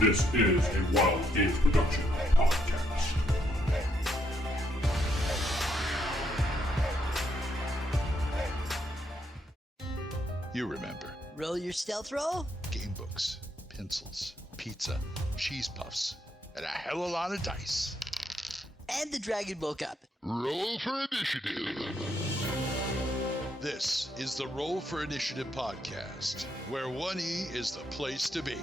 This is a Wild Game Production podcast. You remember. Roll your stealth roll? Game books, pencils, pizza, cheese puffs, and a hell of a lot of dice. And the dragon woke up. Roll for Initiative. This is the Roll for Initiative podcast, where 1E is the place to be.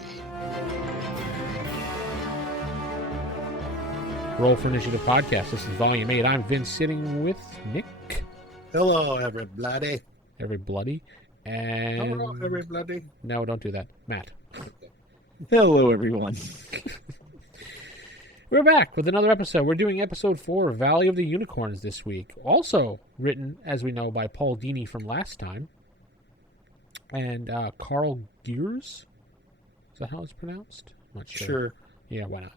Roll for Initiative podcast. This is Volume 8. I'm Vince, sitting with Nick. Hello, everybody. Everybody. And Hello, everybody. No, don't do that. Matt. Hello, everyone. We're back with another episode. We're doing episode 4 of Valley of the Unicorns this week. Also written, as we know, by Paul Dini from last time. And Carl Gears? Is that how it's pronounced? I'm not sure. Yeah, why not?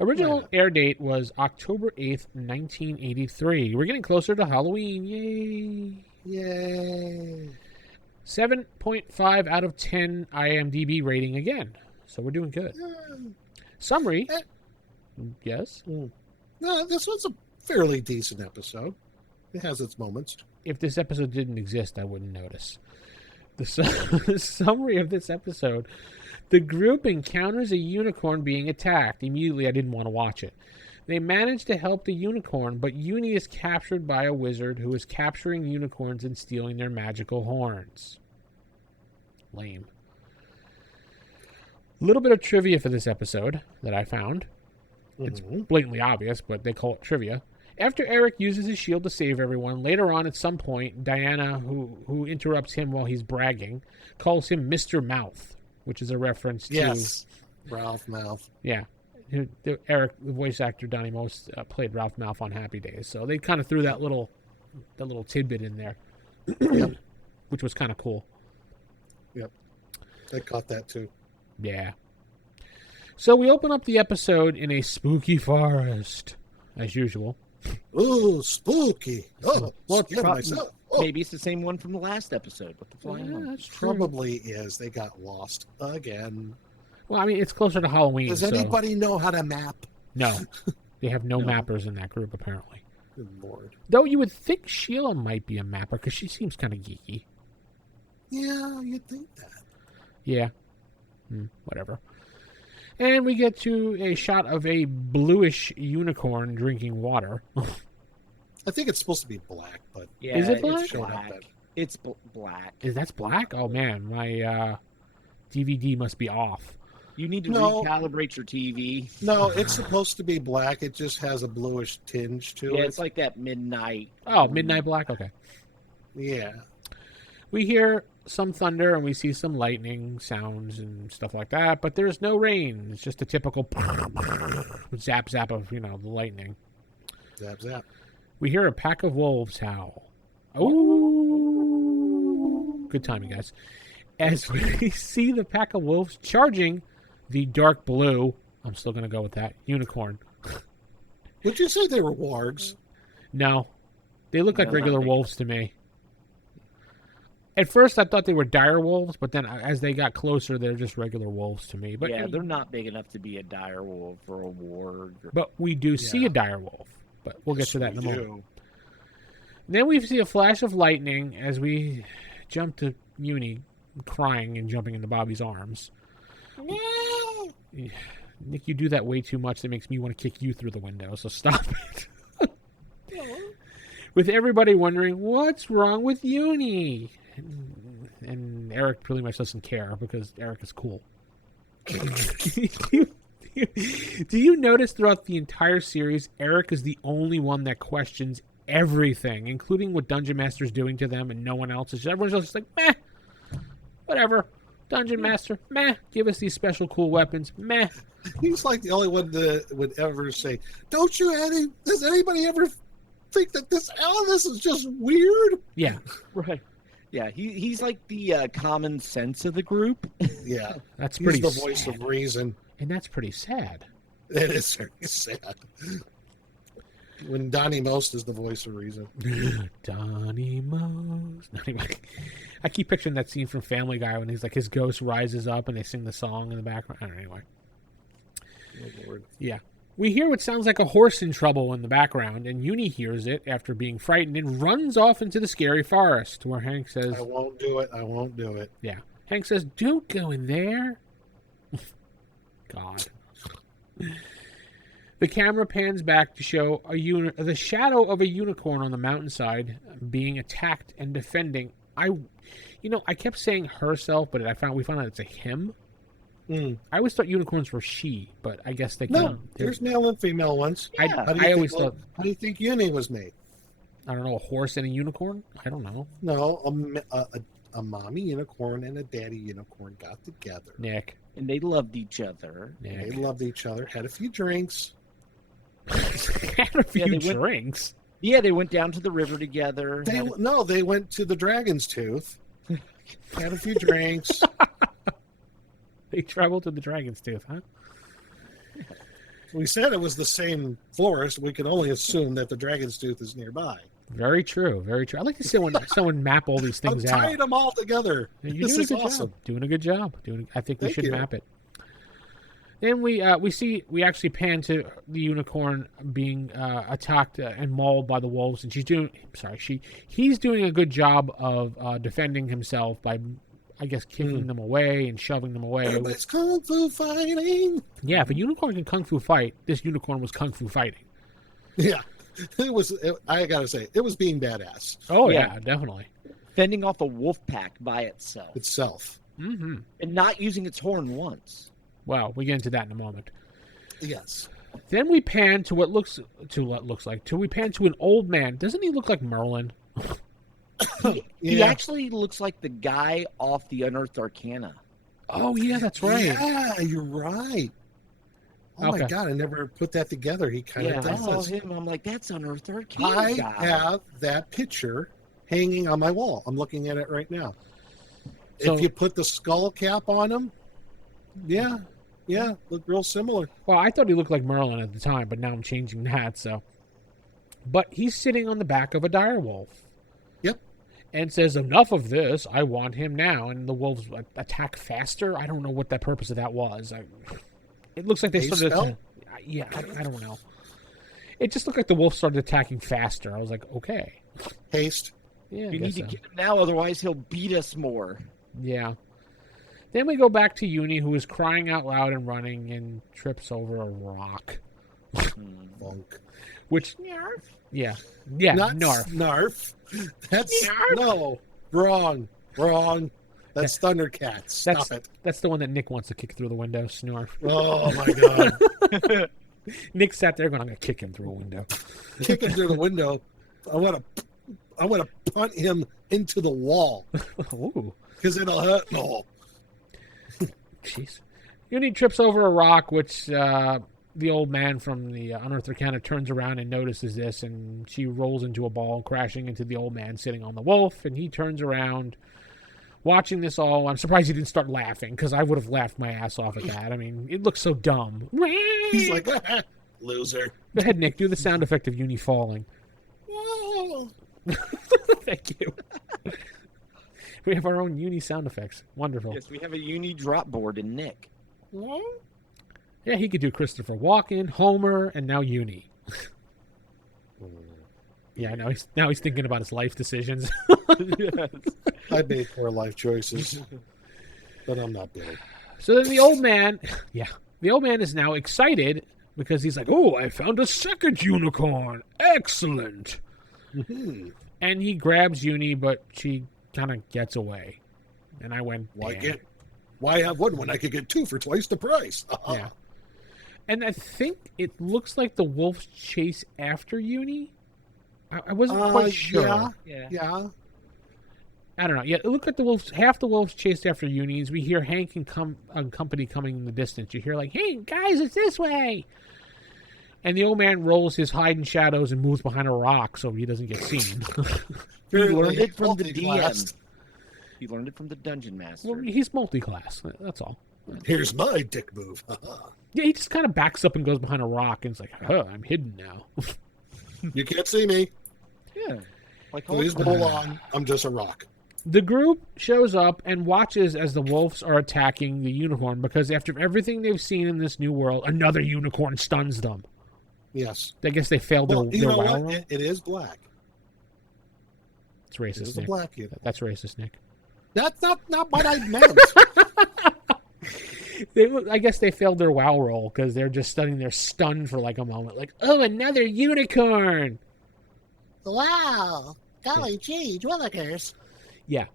Original air date was October 8th, 1983. We're getting closer to Halloween. Yay! Yay. 7.5 out of 10 IMDb rating again. So we're doing good. Summary. Yes? No, this was a fairly decent episode. It has its moments. If this episode didn't exist, I wouldn't notice. The summary of this episode: the group encounters a unicorn being attacked. Immediately, I didn't want to watch it. They manage to help the unicorn, but Uni is captured by a wizard who is capturing unicorns and stealing their magical horns. Lame. A little bit of trivia for this episode that I found. It's blatantly obvious, but they call it trivia. After Eric uses his shield to save everyone, later on at some point, Diana, who interrupts him while he's bragging, calls him Mr. Mouth, which is a reference to... Ralph Mouth. Yeah. Eric, the voice actor Donnie Most, played Ralph Mouth on Happy Days. So they kind of threw that little tidbit in there, which was kind of cool. Yep. I caught that too. Yeah. So we open up the episode in a spooky forest, as usual. Ooh, spooky. Oh, Well, scared myself. Oh, Maybe it's the same one from the last episode with the flying one. That's true. probably is. They got lost again. Well, I mean, it's closer to Halloween. Does so... anybody know how to map? No. They have no mappers in that group, apparently. Good Lord. Though you would think Sheila might be a mapper, because she seems kind of geeky. Yeah, you'd think that. Yeah. Whatever. And we get to a shot of a bluish unicorn drinking water. I think it's supposed to be black, but Yeah, Is it black? It's black. It's black. That's black? Oh, man. My DVD must be off. You need to No. recalibrate your TV. no, it's supposed to be black. It just has a bluish tinge to Yeah, it. it's like that midnight. Oh, midnight black? Okay. Yeah. We hear some thunder and we see some lightning sounds and stuff like that, but there's no rain. It's just a typical zap zap of, the lightning. Zap, zap. We hear a pack of wolves howl. Oh, good timing, guys. As we see the pack of wolves charging the dark blue, I'm still going to go with that, unicorn. Would you say they were wargs? No, they look like No, regular not big. wolves to me. At first, I thought they were dire wolves, but then as they got closer, they're just regular wolves to me. But Yeah, they're not big enough to be a dire wolf or a warg. But we do see Yeah. a dire wolf. But we'll get Yes, to that in a we moment. do. Then we see a flash of lightning as we jump to Uni crying and jumping into Bobby's arms. Nick, you do that way too much. That makes me want to kick you through the window, so stop it. With everybody wondering, what's wrong with Uni? And Eric pretty much doesn't care because Eric is cool. Do you notice throughout the entire series, Eric is the only one that questions everything, including what Dungeon Master's doing to them, and no one else is. Everyone's just like, meh, whatever. Dungeon Master, meh, give us these special cool weapons, meh. He's like the only one that would ever say, does anybody ever think that this is just weird? Yeah, Right. Yeah, he's like the common sense of the group. Yeah. that's He's pretty the sad. voice of reason. And that's pretty sad. It is very sad. When Donnie Most is the voice of reason. Donnie Most. Anyway, I keep picturing that scene from Family Guy when he's like his ghost rises up and they sing the song in the background. I don't know, anyway. Oh, Lord. Yeah. We hear what sounds like a horse in trouble in the background, and Uni hears it after being frightened and runs off into the scary forest, where Hank says... I won't do it. I won't do it. Yeah. Hank says, don't go in there. God. The camera pans back to show the shadow of a unicorn on the mountainside being attacked and defending. I kept saying herself, but we found out it's a him. I always thought unicorns were she, but I guess they can. No, there's male and female ones. Yeah. I always thought. How do you think Uni was made? I don't know, a horse and a unicorn? I don't know. No, a mommy unicorn and a daddy unicorn got together. Nick. And they loved each other. They loved each other, had a few drinks. Had a few drinks. They went down to the river together. They went to the Dragon's Tooth, had a few drinks. They traveled to the Dragon's Tooth, huh? We said it was the same forest. We can only assume that the Dragon's Tooth is nearby. Very true. Very true. I'd like to see someone map all these things I'm out. tying them all together. You're This doing is a good awesome. job. Doing a good job. I think we Thank should you. map it. Then we actually pan to the unicorn being attacked and mauled by the wolves, and he's doing a good job of defending himself by, I guess, kicking them away and shoving them away. Everybody's kung fu fighting. Yeah, if a unicorn can kung fu fight, this unicorn was kung fu fighting. Yeah, I gotta say, it was being badass Oh yeah, definitely. Fending off a wolf pack by itself. itself. Mm-hmm. And not using its horn once. Well, we get into that in a moment. Yes. Then we pan to what looks like. We pan to an old man. Doesn't he look like Merlin? He actually looks like the guy off the Unearthed Arcana. Oh yeah, that's right. Yeah, you're right. Oh Okay. my God, I never put that together. He kind of I saw does. him. I'm like, that's Unearthed Arcana I guy. have that picture hanging on my wall. I'm looking at it right now. So- If you put the skull cap on him, yeah, look real similar. Well, I thought he looked like Merlin at the time, but now I'm changing that. So, but he's sitting on the back of a dire wolf. Yep. And says, "Enough of this. I want him now." And the wolves attack faster. I don't know what the purpose of that was. It looks like they Haste started. spell? I don't know. It just looked like the wolf started attacking faster. I was like, okay. Haste. Yeah, I We guess need to so. get him now, otherwise he'll beat us more. Yeah. Then we go back to Uni, who is crying out loud and running and trips over a rock. Funk. Which, yeah, Not Narf. Snarf. That's Narf. no wrong. That's Thundercats. Stop it. That's the one that Nick wants to kick through the window. Snarf. Oh my God! Nick sat there going, "I'm gonna kick him through a window." Kick him through the window. I want to punt him into the wall Ooh, because it'll hurt. No. jeez. Uni trips over a rock, which the old man from the Unearthed Arcana turns around and notices this, and she rolls into a ball, crashing into the old man sitting on the wolf, and he turns around. Watching this all, I'm surprised he didn't start laughing, because I would have laughed my ass off at that. I mean, it looks so dumb. He's like, loser. Go ahead, Nick. Do the sound effect of Uni falling. Oh. Thank you. We have our own Uni sound effects. Wonderful. Yes, we have a uni drop board in Nick. Yeah, he could do Christopher Walken, Homer, and now Uni. Yeah, now he's thinking about his life decisions. Yes. I made poor life choices, but I'm not bitter. So then the old man is now excited because he's like, "Oh, I found a second unicorn. Excellent." Mhm. And he grabs Uni, but she kind of gets away. And I went, "Damn." Why have one when I could get two for twice the price? Yeah. And I think it looks like the wolves chase after Uni. I wasn't quite sure. Yeah. I don't know. Yeah, it looked like the wolves. Half the wolves chased after Unis. We hear Hank and company coming in the distance. You hear like, "Hey guys, it's this way!" And the old man rolls his hide in shadows and moves behind a rock so he doesn't get seen. He learned it from the Multi-classed. DM. He learned it from the dungeon master. Well, he's multi-class. That's all. Here's my dick move. Yeah, he just kind of backs up and goes behind a rock and it's like, I'm hidden now. You can't see me. Yeah. Like Please hold on. I'm just a rock. The group shows up and watches as the wolves are attacking the unicorn because after everything they've seen in this new world, another unicorn stuns them. Yes. I guess they failed their You know wow what? roll. It is black. It's racist, It is a Nick. black unicorn. That's racist, Nick. That's not what I meant. I guess they failed their wow roll because they're just stunned. They're stunned for like a moment. Like, oh, another unicorn. Wow. Golly gee, Willikers. Yeah.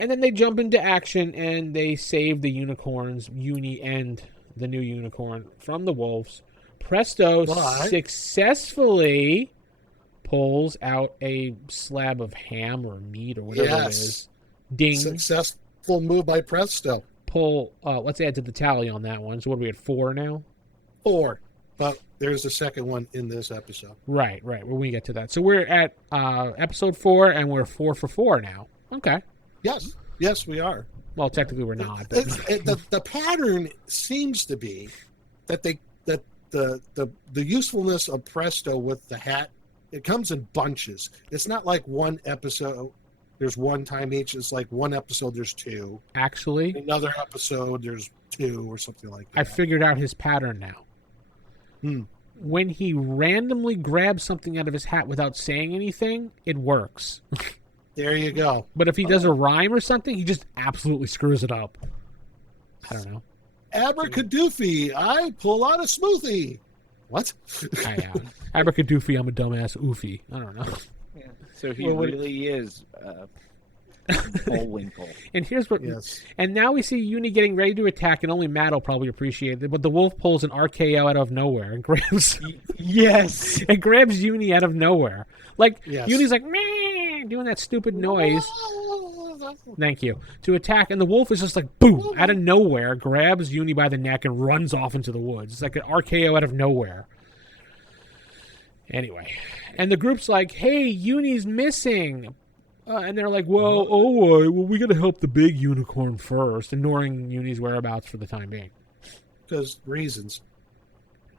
And then they jump into action and they save the unicorns, Uni and the new unicorn, from the wolves. Presto successfully pulls out a slab of ham or meat or whatever it is. Ding. Successful move by Presto. Pull. Let's add to the tally on that one. So what are we at, 4 now? 4. But there's a second one in this episode. Right. When we get to that. So we're at episode 4 and we're 4 for 4 now. Okay. Yes, we are. Well, technically we're not. But... the pattern seems to be that the usefulness of Presto with the hat, it comes in bunches. It's not like one episode there's one time each. It's like one episode there's 2. Actually, another episode there's 2 or something like that. I figured out his pattern now. When he randomly grabs something out of his hat without saying anything, it works. There you go. But if he does a rhyme or something, he just absolutely screws it up. I don't know. Abracadoofy, I pull out a smoothie. What? Abracadoofy, I'm a dumbass oofy. I don't know. Yeah. So he really is Bullwinkle. And here's what. Yes. And now we see Uni getting ready to attack, and only Matt will probably appreciate it. But the wolf pulls an RKO out of nowhere and grabs. Yes. And grabs Uni out of nowhere. Like Uni's like meh, doing that stupid noise. Thank you. To attack, and the wolf is just like boom out of nowhere, grabs Uni by the neck and runs off into the woods. It's like an RKO out of nowhere. Anyway, and the group's like, "Hey, Uni's missing." And they're like, well, we got to help the big unicorn first, ignoring Uni's whereabouts for the time being. Because reasons.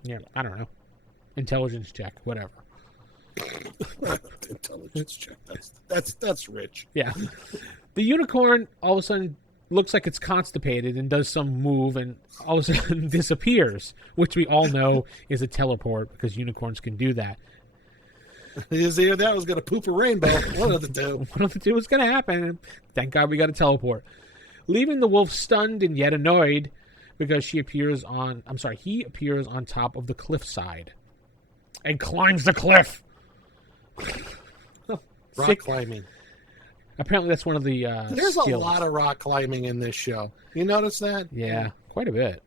Yeah, I don't know. Intelligence check, whatever. Intelligence check. That's rich. Yeah. The unicorn all of a sudden looks like it's constipated and does some move and all of a sudden disappears, which we all know is a teleport because unicorns can do that. Either that was going to poop a rainbow. One of the two. One of the two was going to happen. Thank God we got a teleport. Leaving the wolf stunned and yet annoyed because he appears on top of the cliffside and climbs the cliff. Rock climbing. Apparently that's one of the There's skills. A lot of rock climbing in this show. You notice that? Yeah, quite a bit.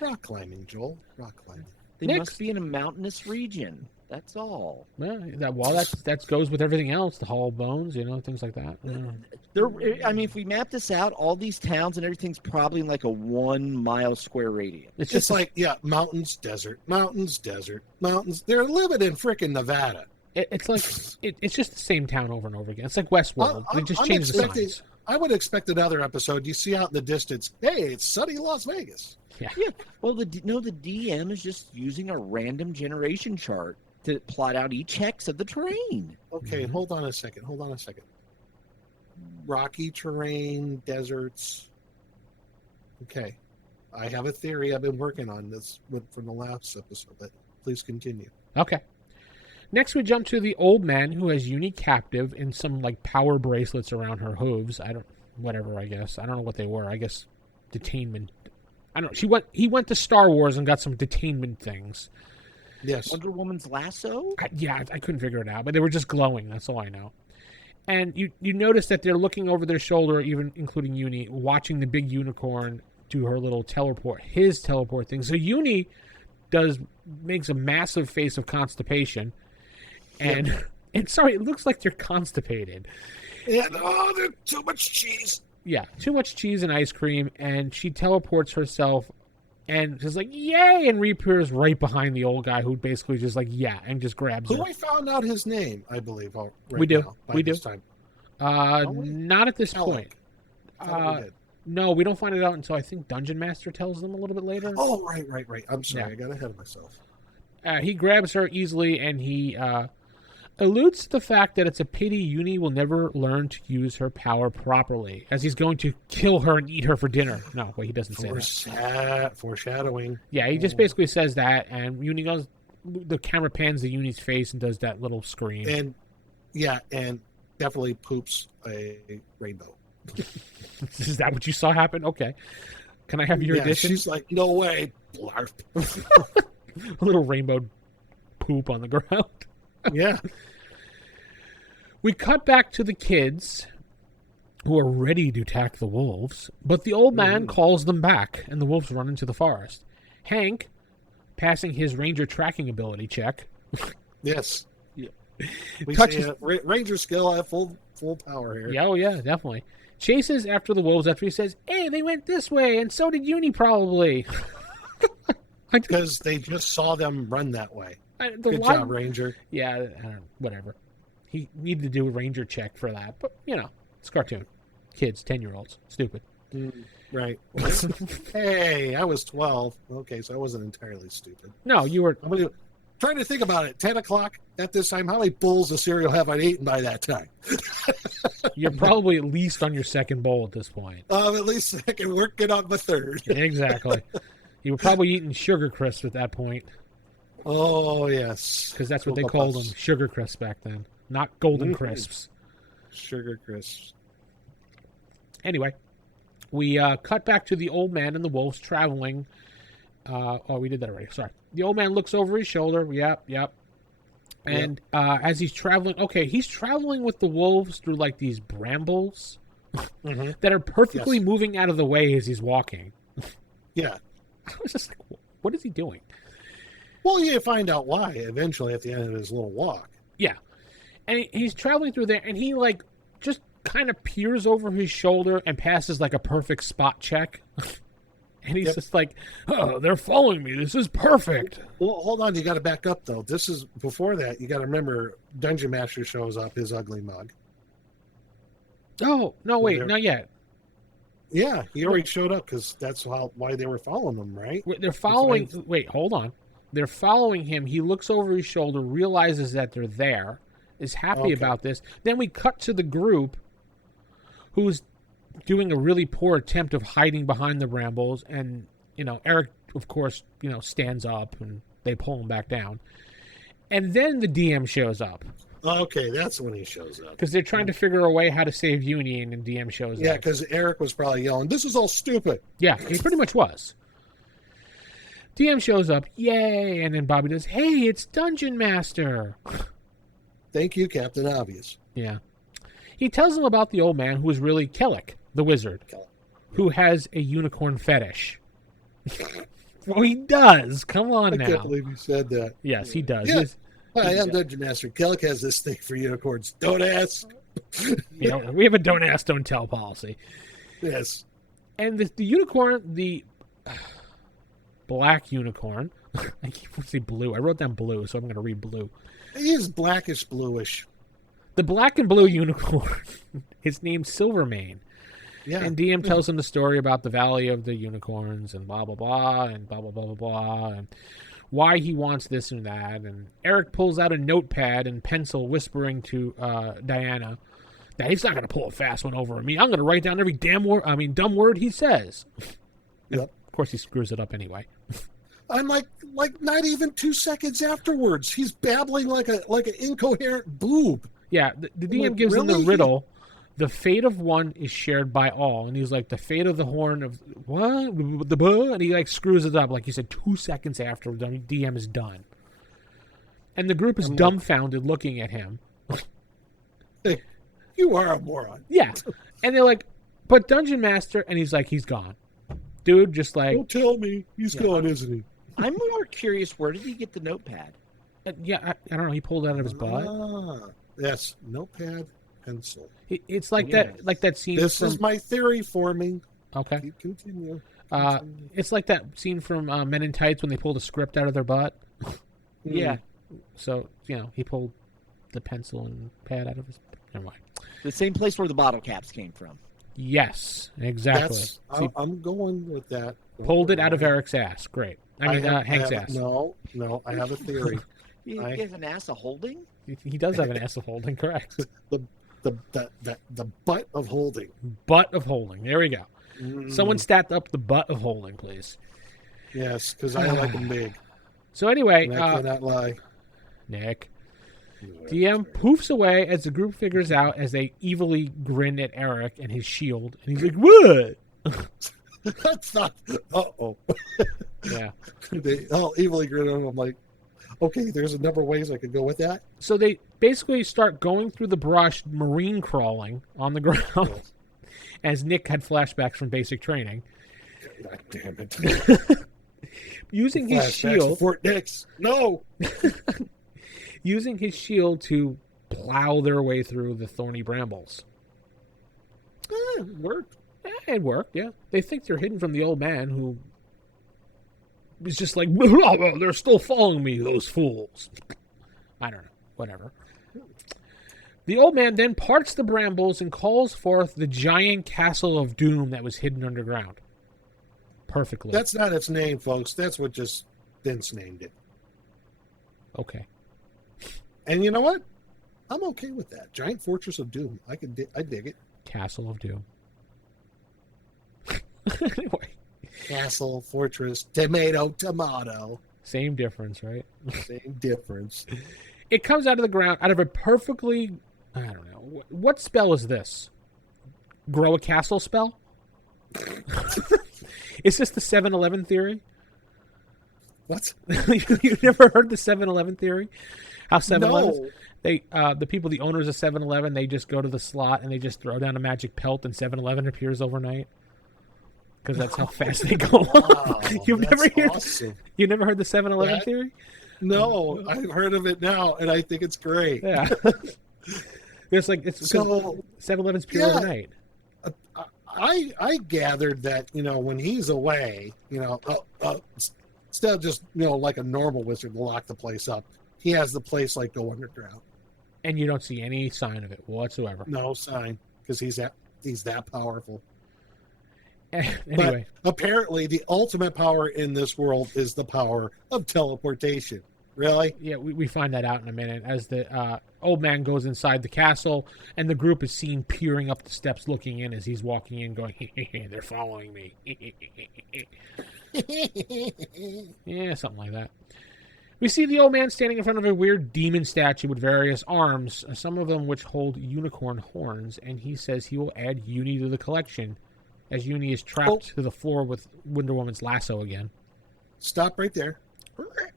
Rock climbing, Joel. Rock climbing. They must be in a mountainous region. That's all. Yeah, that goes with everything else, the hollow bones, things like that. Yeah. If we map this out, all these towns and everything's probably in like a 1 mile square radius. It's just mountains, desert, mountains, desert, mountains. They're living in frickin' Nevada. It's like it's just the same town over and over again. It's like Westworld. They just change the signs. I would expect another episode. You see out in the distance, hey, it's sunny Las Vegas. Yeah. Well, the DM is just using a random generation chart to plot out each hex of the terrain. Okay, hold on a second. Rocky terrain, deserts. Okay. I have a theory. I've been working on this from the last episode, but please continue. Okay. Next, we jump to the old man who has Uni captive in some like power bracelets around her hooves. I guess. I don't know what they were. I guess detainment. I don't know. He went to Star Wars and got some detainment things. Yes. Wonder Woman's lasso? I couldn't figure it out, but they were just glowing. That's all I know. And you notice that they're looking over their shoulder, even including Uni, watching the big unicorn do her little his teleport thing. So Uni makes a massive face of constipation. And it looks like they're constipated. Yeah, there's too much cheese. Yeah, too much cheese and ice cream, and she teleports herself and she's like, yay, and reappears right behind the old guy who basically just like, yeah, and just grabs her. We found out his name, I believe. We do. Time. Not at this point. We no, we don't find it out until I think Dungeon Master tells them a little bit later. Oh, right. I'm sorry, I got ahead of myself. He grabs her easily, and he alludes to the fact that it's a pity Uni will never learn to use her power properly, as he's going to kill her and eat her for dinner. No, wait, he doesn't say that. Foreshadowing. Yeah, he just basically says that, and Uni goes, the camera pans to Uni's face and does that little scream. And definitely poops a rainbow. Is that what you saw happen? Okay. Can I have your addition? She's like, no way. Blarf. A little rainbow poop on the ground. Yeah. We cut back to the kids who are ready to attack the wolves, but the old man calls them back, and the wolves run into the forest. Hank, passing his ranger tracking ability check. Yes. Yeah. We touches see Ranger skill at full power here. Yeah, oh yeah, definitely. Chases after the wolves after he says, "Hey, they went this way, and so did Uni probably." Because they just saw them run that way. Good job, Ranger. Yeah, whatever. He needed to do a Ranger check for that, but it's a cartoon. Kids, 10-year-olds, stupid. Right. Hey, I was 12. Okay, so I wasn't entirely stupid. No, you were. I'm trying to think about it. 10 o'clock at this time. How many bowls of cereal have I eaten by that time? You're probably at least on your second bowl at this point. At least I can work it on my third. Exactly. You were probably eating Sugar Crisps at that point. Oh, yes. Because that's what they called them, Sugar Crisps back then, not Golden Crisps. Sugar Crisps. Anyway, we cut back to the old man and the wolves traveling. We did that already. Sorry. The old man looks over his shoulder. Yep. And as he's traveling, he's traveling with the wolves through like these brambles that are perfectly moving out of the way as he's walking. Yeah. I was just like, what is he doing? Well, you find out why eventually at the end of his little walk. Yeah. And he's traveling through there, and he like just kind of peers over his shoulder and passes like a perfect spot check. And he's just like, "Oh, they're following me. This is perfect." Well, hold on. You got to back up, though. This is before that. You got to remember, Dungeon Master shows up, his ugly mug. Oh, no, wait, not yet. Yeah, he already showed up because that's why they were following him, right? They're following. Wait, hold on. They're following him. He looks over his shoulder, realizes that they're there, is happy about this. Then we cut to the group who's doing a really poor attempt of hiding behind the brambles, and Eric, of course, stands up and they pull him back down. And then the DM shows up. Okay, that's when he shows up. Because they're trying to figure a way how to save Uni, and the DM shows up. Yeah, because Eric was probably yelling, "This is all stupid." Yeah, he pretty much was. DM shows up, yay, and then Bobby does, "Hey, it's Dungeon Master." Thank you, Captain Obvious. Yeah. He tells him about the old man who is really Kellic, the wizard, who has a unicorn fetish. Well, he does. Come on now. I can't believe you said that. Yes, he does. Yeah. Hi, I'm Dungeon Master. Kellic has this thing for unicorns. Don't ask. We have a don't ask, don't tell policy. Yes. And the unicorn, the black unicorn, I keep saying blue. I wrote down blue, so I'm going to read blue. He is blackish bluish. The black and blue unicorn, his name's Silvermane. Yeah. And DM tells him the story about the Valley of the Unicorns and blah, blah, blah, and blah, blah, blah, blah, blah, and why he wants this and that. And Eric pulls out a notepad and pencil, whispering to Diana that he's not going to pull a fast one over me. I'm going to write down every dumb word he says. Yep. Of course, he screws it up anyway. I'm like not even 2 seconds afterwards, he's babbling like an incoherent boob. Yeah, the DM gives him the riddle. The fate of one is shared by all. And he's like, the fate of the horn of what? And he like screws it up. Like you said, 2 seconds after the DM is done. And the group is dumbfounded looking at him. Hey, you are a moron. Yeah. And they're like, but Dungeon Master, and he's like, he's gone. Dude, just like... Don't tell me. He's gone, isn't he? I'm more curious, where did he get the notepad? I don't know. He pulled it out of his butt. Yes, notepad, pencil. It's like that scene. This is my theory forming. Okay. Keep continue. It's like that scene from Men in Tights when they pulled a script out of their butt. Yeah. So he pulled the pencil and pad out of his. Never mind. The same place where the bottle caps came from. Yes, exactly. I'm going with that. Pulled it out of Eric's ass. Great. Hank's ass. No, I have a theory. You give an ass a holding? He does have an ass of holding, correct? The butt of holding. Butt of holding. There we go. Someone stat up the butt of holding, please. Yes, because I like them big. So anyway, And I cannot lie. Nick, DM poofs away as the group figures out as they evilly grin at Eric and his shield, and he's like, "What?" That's not. Uh-oh. Yeah. They all evilly grin at him. I'm like, okay, there's a number of ways I could go with that. So they basically start going through the brush, marine crawling on the ground, as Nick had flashbacks from basic training. God damn it. Using his Flashbacks to shield, Fort Dix. No. using his shield to plow their way through the thorny brambles. Worked. Yeah, it worked, yeah. They think they're hidden from the old man who is just like, "Oh, they're still following me, those fools." I don't know. Whatever. The old man then parts the brambles and calls forth the giant castle of doom that was hidden underground. Perfectly. That's not its name, folks. That's what just Vince named it. Okay. And you know what? I'm okay with that. Giant Fortress of Doom. I dig it. Castle of Doom. Anyway. Castle, Fortress, Tomato. Same difference, right? Same difference. It comes out of the ground out of a perfectly, I don't know. What spell is this? Grow a castle spell? Is this the 7-Eleven theory? What? You never heard the 7-Eleven theory? How 7-Elevens? No. They, the people, the owners of 7-Eleven, they just go to the slot and they just throw down a magic pelt and 7-Eleven appears overnight. Because that's how fast they go. Wow, You never awesome. heard the 7-Eleven theory? No, I've heard of it now, and I think it's great. Yeah. It's like it's So 7-Eleven's pure yeah. overnight. I gathered that when he's away, instead of just like a normal wizard to lock the place up, he has the place like go underground. And you don't see any sign of it whatsoever. No sign, because he's that powerful. Anyway, But apparently, the ultimate power in this world is the power of teleportation. Really? yeah, we find that out in a minute as the old man goes inside the castle, and the group is seen peering up the steps, looking in as he's walking in, going, "They're following me." Yeah, something like that. We see the old man standing in front of a weird demon statue with various arms, some of them which hold unicorn horns, and he says he will add Uni to the collection, as Uni is trapped to the floor with Wonder Woman's lasso again. Stop right there.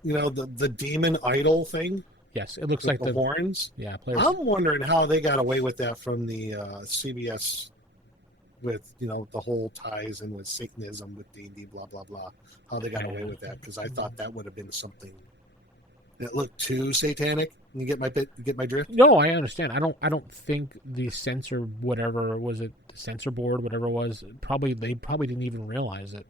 The demon idol thing. Yes, it looks with like the horns. Yeah, players. I'm wondering how they got away with that from the CBS, with the whole ties and with Satanism, with D&D, blah blah blah. How they got away with that? Because I thought that would have been something that looked too satanic. You get my drift? No, I understand. I don't think the censor, whatever was it, the censor board, whatever it was, they probably didn't even realize it.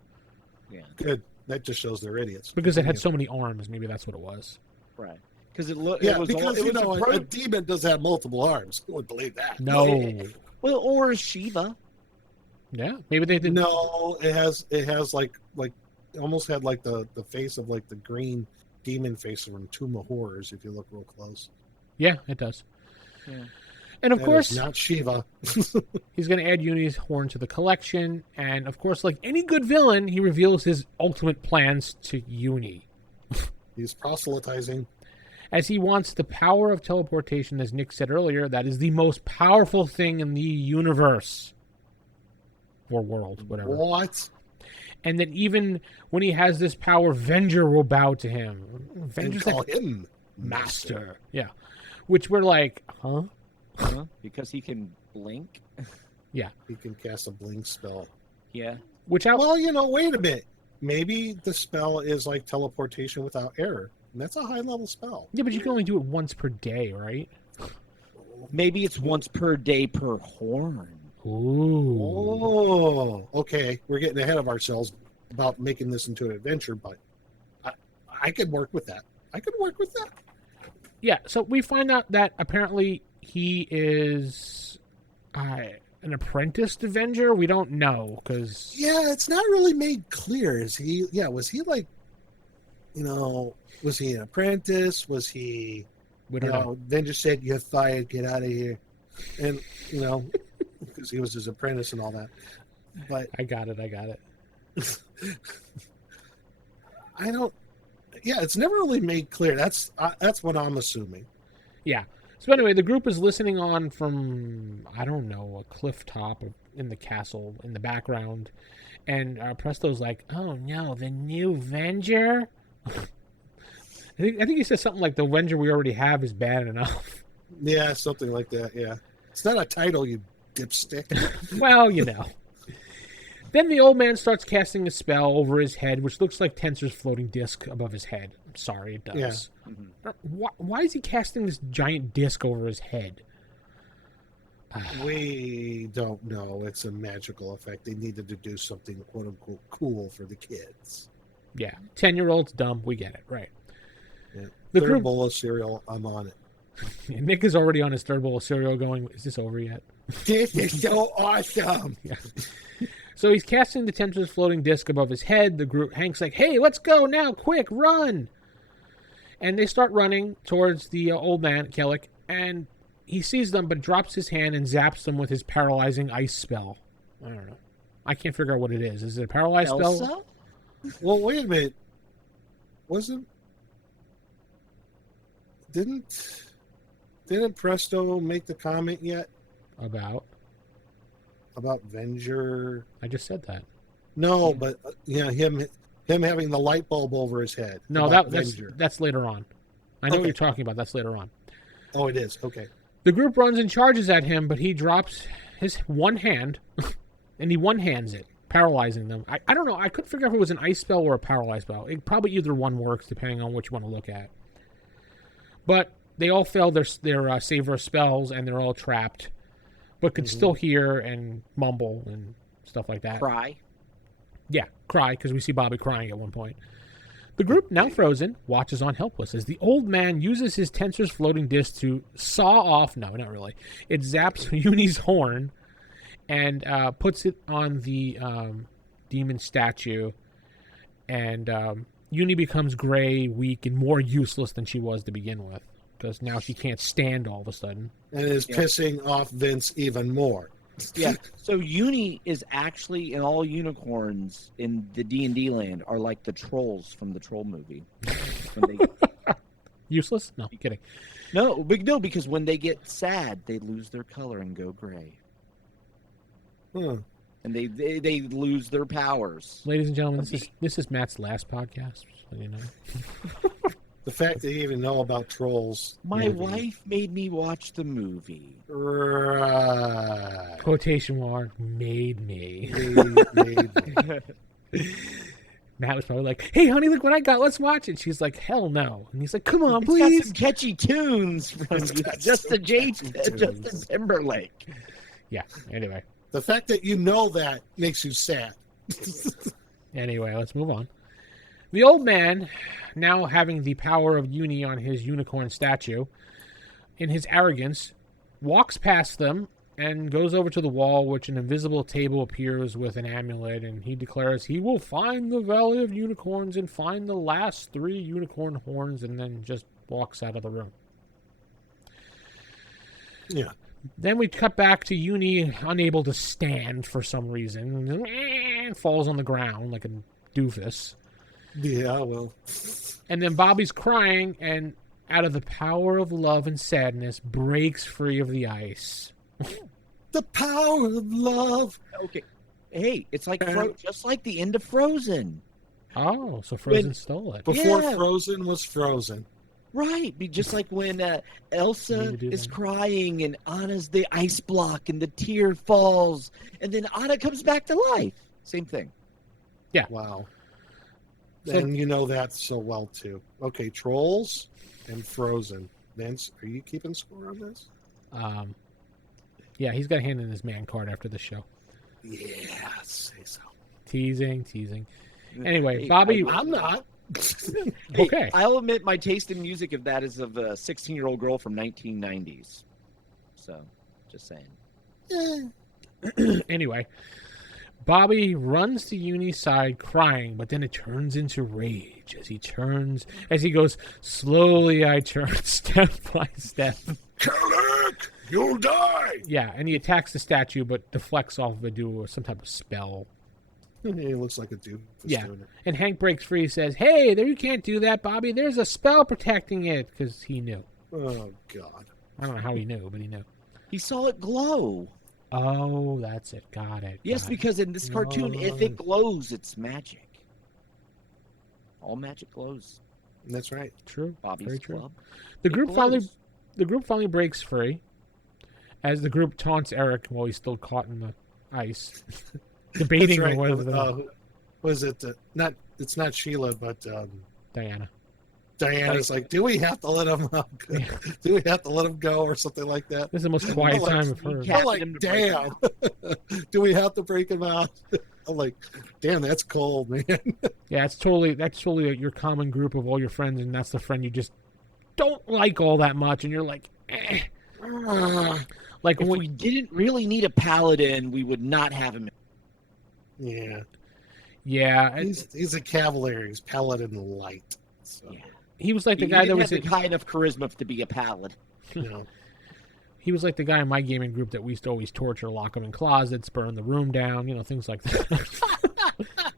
Yeah. Good. That just shows they're idiots. Because it had so many arms. Maybe that's what it was. Right. Because it looked. Yeah, it was because all, it was a demon does have multiple arms. Who would believe that? No. Well, or Shiva. Yeah, maybe they didn't. No, it has like almost had like the face of like the green demon face from Tomb of Horrors if you look real close. Yeah, it does. Yeah. And of That course, is not Shiva. he's going to add Uni's horn to the collection. And of course, like any good villain, he reveals his ultimate plans to Uni. He's proselytizing. As he wants the power of teleportation, as Nick said earlier, that is the most powerful thing in the universe. Or world, whatever. What? And that even when he has this power, Venger will bow to him. And Venger's call like him master. Yeah. Which we're like, huh? Huh? Because he can blink. Yeah. He can cast a blink spell. Yeah. Which I Well, wait a minute. Maybe the spell is like teleportation without error. And that's a high level spell. Yeah, but you can only do it once per day, right? Maybe it's once per day per horn. Ooh. Oh, okay. We're getting ahead of ourselves about making this into an adventure, but I could work with that. Yeah, so we find out that apparently he is an apprenticed Avenger. We don't know because Yeah, it's not really made clear. Was he like, was he an apprentice? Was he We don't know. Then just said, "You're fired. Get out of here," and because he was his apprentice and all that. But I got it. I don't. Yeah, it's never really made clear. That's what I'm assuming. Yeah. So anyway, the group is listening on from, I don't know, a cliff top in the castle in the background. And Presto's like, "Oh no, the new Venger?" I think he says something like, "The Venger we already have is bad enough." Yeah, something like that. Yeah, it's not a title, you dipstick. Well, Then the old man starts casting a spell over his head, which looks like Tensor's floating disc above his head. I'm sorry, it does. Yeah. Mm-hmm. Why is he casting this giant disc over his head? We don't know. It's a magical effect. They needed to do something quote unquote cool for the kids. Yeah, 10-year-old's dumb. We get it, right? Yeah. The Third group- bowl of cereal. I'm on it. Nick is already on his third bowl of cereal going, "Is this over yet?" This is so awesome. Yeah. So he's casting the Tensor's floating disc above his head. Hank's like, "Hey, let's go now, quick, run!" And they start running towards the old man, Kellic, and he sees them but drops his hand and zaps them with his paralyzing ice spell. I don't know. I can't figure out what it is. Is it a paralyzed spell? Elsa? Well, wait a minute. Didn't Presto make the comment yet About? Venger? I just said that. No, but him having the light bulb over his head. No, about that's later on. I know what Okay. you're talking about. That's later on. Oh, it is. Okay. The group runs and charges at him, but he drops his one hand, and he one-hands it, paralyzing them. I don't know. I couldn't figure out if it was an ice spell or a paralyzed spell. Probably either one works, depending on which you want to look at. But they all fail their saver spells, and they're all trapped, but could still hear and mumble and stuff like that. Cry. Yeah, cry, because we see Bobby crying at one point. The group, now frozen, watches on helpless as the old man uses his Tensor's floating disc to saw off... No, not really. It zaps Uni's horn and puts it on the demon statue. And Uni becomes gray, weak, and more useless than she was to begin with. Because now she can't stand all of a sudden. And is pissing off Vince even more. Yeah. So Uni is actually, in all unicorns in the D&D land, are like the trolls from the Troll movie. When they, Useless? No, kidding. no, because when they get sad, they lose their color and go gray, Huh. and they lose their powers. Ladies and gentlemen, this is Matt's last podcast. So you know. The fact that you even know about trolls. My movie. wife made me watch the movie. Right. Quotation mark, made me. Matt was probably like, "Hey, honey, look what I got. Let's watch it." She's like, "Hell no." And he's like, "Come on, It's got please." some catchy tunes from Justin Timberlake. Yeah, anyway. The fact that you know that makes you sad. Anyway, let's move on. The old man, now having the power of Uni on his unicorn statue, in his arrogance, walks past them and goes over to the wall, which an invisible table appears with an amulet, and he declares he will find the Valley of Unicorns and find the last 3 unicorn horns, and then just walks out of the room. Yeah. Then we cut back to Uni, unable to stand for some reason, and falls on the ground like a doofus. Yeah, well. And then Bobby's crying, and out of the power of love and sadness, breaks free of the ice. The power of love. Okay. Hey, it's like just like the end of Frozen. Oh, so Frozen stole it. Before Yeah. Frozen was Frozen. Right. Just like when Elsa Need to do is that. crying and Anna's the ice block and the tear falls and then Anna comes back to life. Same thing. Wow. So- And you know that so well, too. Okay, Trolls and Frozen. Vince, are you keeping score on this? Yeah, he's got a hand in his man card after the show. Yeah, say so. Teasing. Anyway, Hey, Bobby... I'm not. Hey, Okay. I'll admit my taste in music of that is of a 16-year-old girl from 1990s. So, just saying. Anyway, Bobby runs to Uni's side crying, but then it turns into rage as he goes, slowly I turn step by step. Kellic, you'll die! Yeah, and he attacks the statue, but deflects off of it due to some type of spell. He looks like a doofus doing it. And Hank breaks free and says, hey, there, you can't do that, Bobby. There's a spell protecting it, because he knew. Oh, God. I don't know how he knew, but he knew. He saw it glow. Oh, that's it. Got it. Yes, Got because in this cartoon, if it glows, it's magic. All magic glows. That's right. True. Bobby's Very true. club. The It group glows. finally breaks free as the group taunts Eric while he's still caught in the ice, debating That's right. whether Was it it's not Sheila, but Diana. Diana's like, do we have to let him do we have to let him go or something like that? This is the most quiet like, time of her. Yeah. I'm like, him to break damn. Do we have to break him out? I'm like, damn, that's cold, man. Yeah, that's totally your common group of all your friends, and that's the friend you just don't like all that much, and you're like, eh. Like If when we didn't really need a paladin, we would not have him. Yeah. yeah, He's a cavalier. He's paladin light. So, Yeah. he was like the He guy that didn't was have the high enough charisma to be a paladin. you know. he was like the guy in my gaming group that we used to always torture, lock him in closets, burn the room down, things like that.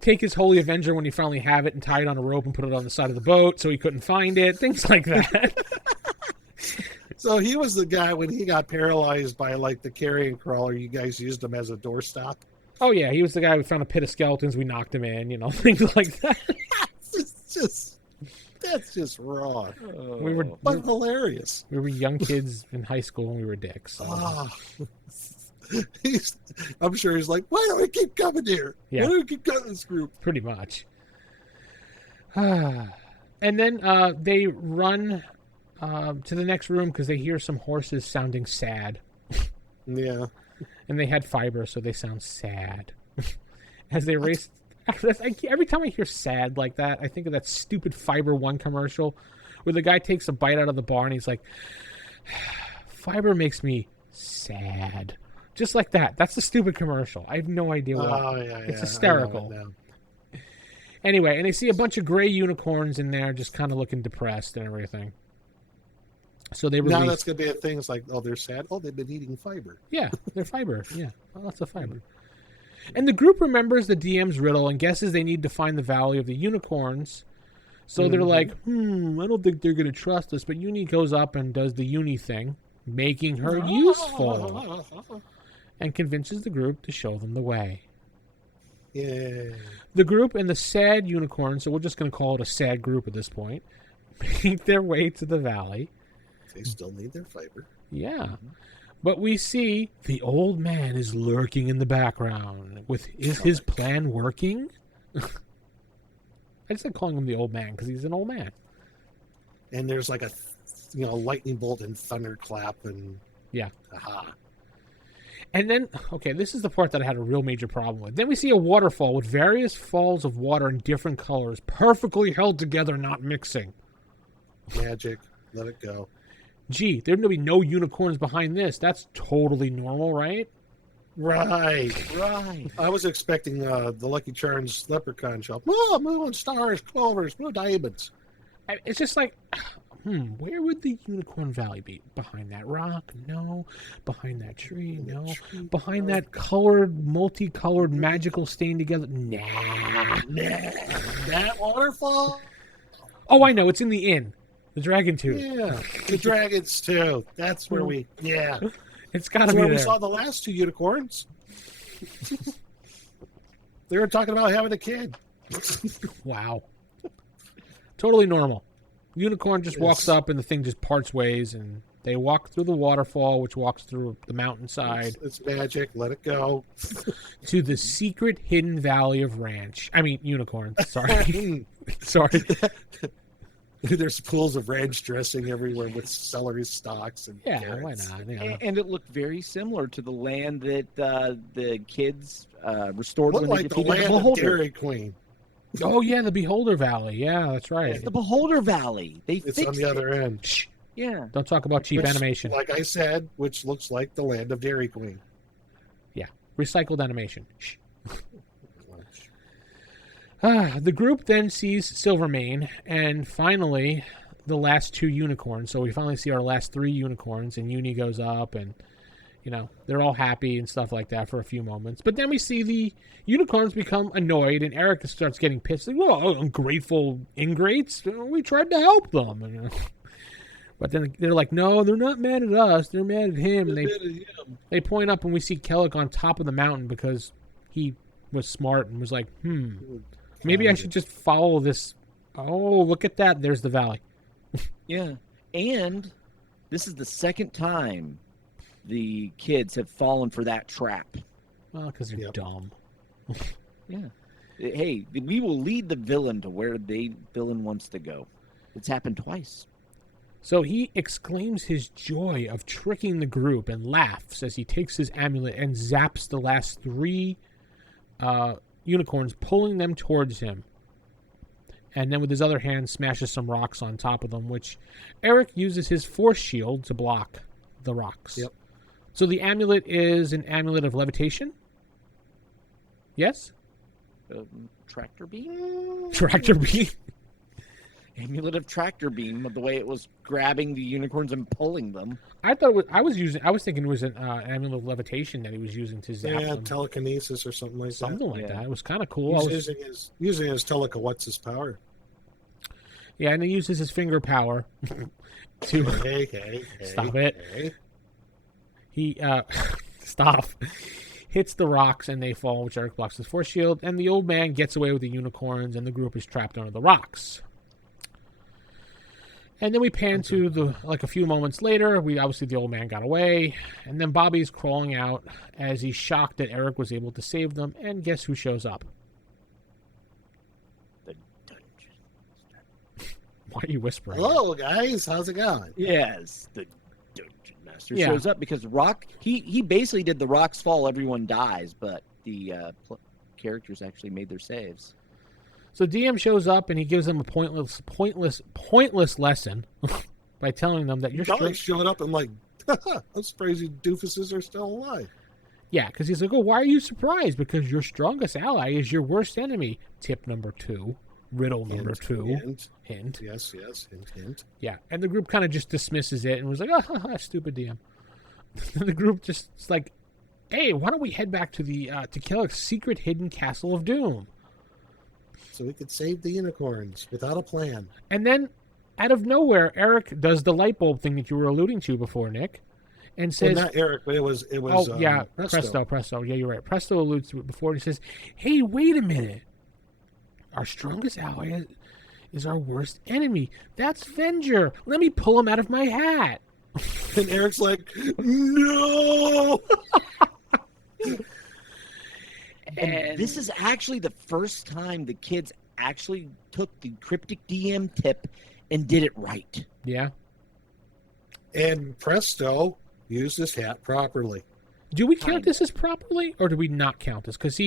Take his Holy Avenger when you finally have it and tie it on a rope and put it on the side of the boat so he couldn't find it. Things like that. So he was the guy when he got paralyzed by like the carrion crawler. You guys used him as a doorstop. Oh yeah, he was the guy who found a pit of skeletons. We knocked him in. Things like that. That's just wrong, We were but hilarious. we were young kids in high school and we were dicks. So. Ah. I'm sure he's like, why do we keep coming here? Yeah. Why do we keep coming to this group? Pretty much. And then they run to the next room because they hear some horses sounding sad. Yeah. And they had fiber, so they sound sad. As they race... Every time I hear sad like that, I think of that stupid Fiber One commercial where the guy takes a bite out of the bar and he's like, Fiber makes me sad. Just like that. That's the stupid commercial. I have no idea what. Oh, yeah, It's yeah, hysterical. I know it now. Anyway, and they see a bunch of gray unicorns in there just kind of looking depressed and everything. So they release... Now that's going to be a thing. It's like, oh, they're sad. Oh, they've been eating fiber. Yeah, they're fiber. Yeah, lots of fiber. And the group remembers the DM's riddle and guesses they need to find the Valley of the Unicorns. So they're like, I don't think they're going to trust us. But Uni goes up and does the Uni thing, making her useful, and convinces the group to show them the way. Yeah. The group and the sad unicorn, so we're just going to call it a sad group at this point, make their way to the valley. They still need their fiber. Yeah. But we see the old man is lurking in the background. Is his plan working? I just like calling him the old man because he's an old man. And there's like a lightning bolt and thunderclap and Yeah. aha. And then, okay, this is the part that I had a real major problem with. Then we see a waterfall with various falls of water in different colors, perfectly held together, not mixing. Magic. Let it go. Gee, there's going to be no unicorns behind this. That's totally normal, right? Right. I was expecting the Lucky Charms leprechaun shop. Oh, moon, stars, clovers, blue diamonds. It's just like, where would the Unicorn Valley be? Behind that rock? No. Behind that tree? No. Behind that colored, multicolored, magical stain together? Nah. That waterfall? Oh, I know. It's in the inn. The Dragon Tooth. Yeah. The dragons, too. That's where yeah. It's got to That's be where there. we saw the last two unicorns. They were talking about having a kid. Wow. Totally normal. Unicorn just Yes. walks up and the thing just parts ways and they walk through the waterfall, which walks through the mountainside It's magic. Let it go. to the secret hidden valley of unicorns. Sorry. Sorry. There's pools of ranch dressing everywhere with celery stalks and Yeah, carrots. why not? Yeah. And it looked very similar to the land that the kids restored Looked when they like the defeated the land of Beholder. Dairy Queen. Oh, yeah, the Beholder Valley. Yeah, that's right. It's the Beholder Valley. They It's fixed on the other it. end. Shh. Yeah. Don't talk about cheap Which, animation. Like I said, which looks like the land of Dairy Queen. Yeah, Recycled animation. Shh. The group then sees Silvermane, and finally, the last 2 unicorns. So we finally see our last 3 unicorns, and Uni goes up, and, they're all happy and stuff like that for a few moments. But then we see the unicorns become annoyed, and Eric starts getting pissed. Like, well, ungrateful ingrates. We tried to help them. But then they're like, no, they're not mad at us. They're mad at him. And they point up, and we see Kellic on top of the mountain because he was smart and was like, maybe I should just follow this. Oh, look at that. There's the valley. Yeah. And this is the second time the kids have fallen for that trap. Well, because they're dumb. Yeah. Hey, we will lead the villain to where the villain wants to go. It's happened twice. So he exclaims his joy of tricking the group and laughs as he takes his amulet and zaps the last 3 unicorns, pulling them towards him. And then with his other hand smashes some rocks on top of them, which Eric uses his force shield to block the rocks. Yep. So the amulet is an amulet of levitation? Yes? Tractor beam? Tractor beam? Amulet of tractor beam, the way it was grabbing the unicorns and pulling them. I thought I was thinking it was an amulet of levitation that he was using to zap them. Telekinesis or something like Something that. like that. It was kind of cool. He's using his what's power. Yeah, and he uses his finger power to Hey, stop it. Hey. He stop. Hits the rocks and they fall, which Eric blocks his force shield, and the old man gets away with the unicorns, and the group is trapped under the rocks. And then we pan to a few moments later. We obviously the old man got away, and then Bobby's crawling out as he's shocked that Eric was able to save them. And guess who shows up? The dungeon. Why are you whispering? Hello, guys. How's it going? Yes, the dungeon master shows up because Rock. He basically did the rocks fall, everyone dies, but the characters actually made their saves. So DM shows up and he gives them a pointless lesson by telling them that you're showing up and like, those crazy doofuses are still alive. Yeah, because he's like, oh, why are you surprised? Because your strongest ally is your worst enemy. Tip number 2. Riddle number 2. Hint. Yes. Hint. Yeah, and the group kind of just dismisses it and was like, oh, stupid DM. The group just is like, hey, why don't we head back to the to Kellic's secret hidden castle of doom? So we could save the unicorns without a plan. And then, out of nowhere, Eric does the light bulb thing that you were alluding to before, Nick, and says, well, not Eric, but it was. Oh yeah, Presto. Yeah, you're right. Presto alludes to it before. And he says, "Hey, wait a minute. Our strongest ally is our worst enemy. That's Venger. Let me pull him out of my hat." And Eric's like, "No." And this is actually the first time the kids actually took the cryptic DM tip and did it right. Yeah. And Presto used his hat properly. Do we count this as properly, or do we not count this? Because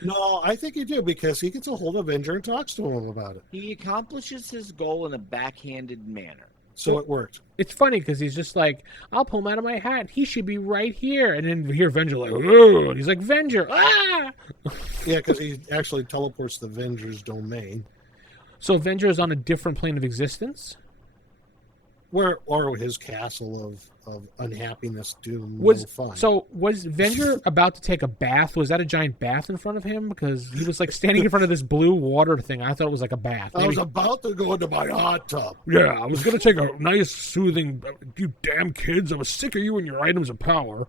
No, I think you do, because he gets a hold of Venger and talks to him about it. He accomplishes his goal in a backhanded manner. So it worked. It's funny because he's just like, I'll pull him out of my hat. He should be right here. And then we hear Venger like, oh, and he's like, Venger, ah! Yeah, because he actually teleports the Venger's domain. So Venger is on a different plane of existence? Or his castle of unhappiness, doom, no fun. So was Venger about to take a bath? Was that a giant bath in front of him? Because he was like standing in front of this blue water thing. I thought it was like a bath. I was about to go into my hot tub. Yeah, I was going to take a nice, soothing, you damn kids, I was sick of you and your items of power.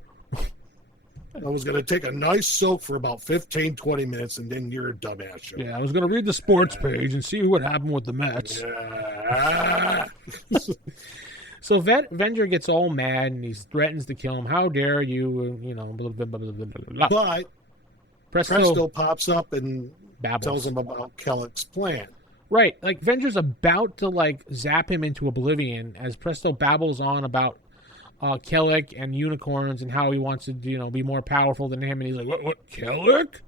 I was going to take a nice soak for about 15, 20 minutes, and then you're a dumbass show. Yeah, I was going to read the sports page and see what happened with the Mets. Yeah. So Venger gets all mad, and he threatens to kill him. How dare you, blah, blah, blah, blah, blah, blah. But Presto pops up and tells him about Kellic's plan. Right. Like, Venger's about to, zap him into oblivion as Presto babbles on about Kellic and unicorns and how he wants to, be more powerful than him. And he's like, what, Kellic?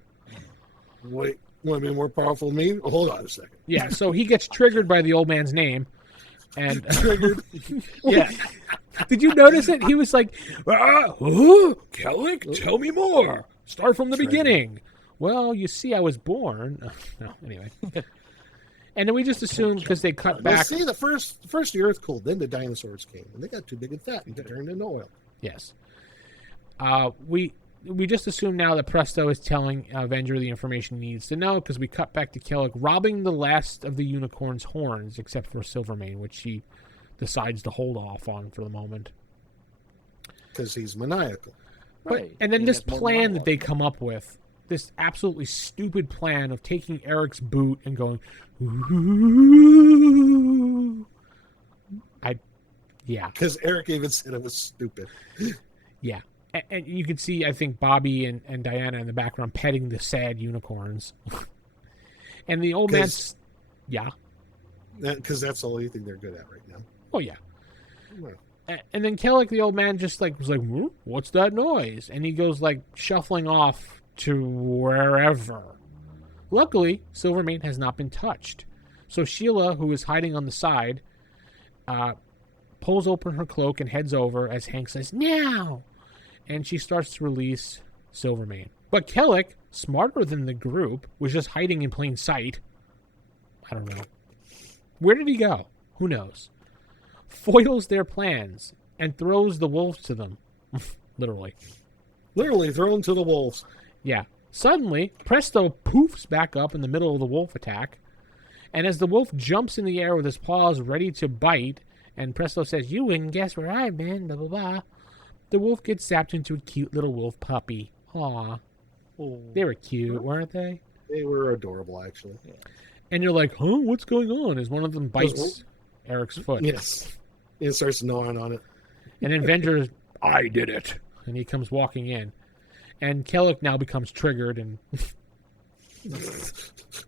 Wait, want to be more powerful than me? Hold on a second. Yeah, so he gets triggered by the old man's name. And triggered. Yeah. Did you notice it? He was like, Kellic, tell me more. Start from the Trigger. beginning. Well, you see, I was born. No, anyway. And then we just assume because they cut Well, back. see, the first the Earth cooled, then the dinosaurs came, and they got too big and fat and turned into oil. Yes. We just assume now that Presto is telling Avenger the information he needs to know because we cut back to Killick robbing the last of the unicorn's horns, except for Silvermane, which he decides to hold off on for the moment. Because he's maniacal. Right. And then He this has more plan that monologue. they come up with, this absolutely stupid plan of taking Eric's boot and going, ooh. Yeah. Because Eric even said it was stupid. Yeah. And you can see, I think, Bobby and Diana in the background petting the sad unicorns. And the old man's... Yeah. Because that's the only thing they're good at right now. Oh, yeah. Well, And then Kellick, the old man, just was like, what's that noise? And he goes, shuffling off to wherever. Luckily, Silvermane has not been touched. So Sheila, who is hiding on the side, pulls open her cloak and heads over as Hank says, now! And she starts to release Silvermane. But Kellick, smarter than the group, was just hiding in plain sight. I don't know. Where did he go? Who knows? Foils their plans and throws the wolves to them. Literally. literally thrown to the wolves. Yeah. Suddenly, Presto poofs back up in the middle of the wolf attack. And as the wolf jumps in the air with his paws ready to bite, and Presto says, you wouldn't guess where I've been, blah, blah, blah. The wolf gets zapped into a cute little wolf puppy. Aw. They were cute, weren't they? They were adorable, actually. And you're like, huh? What's going on? As one of them bites Eric's foot. Yes. It starts gnawing on it. And then Venger, I did it. And he comes walking in. And Kellick now becomes triggered, and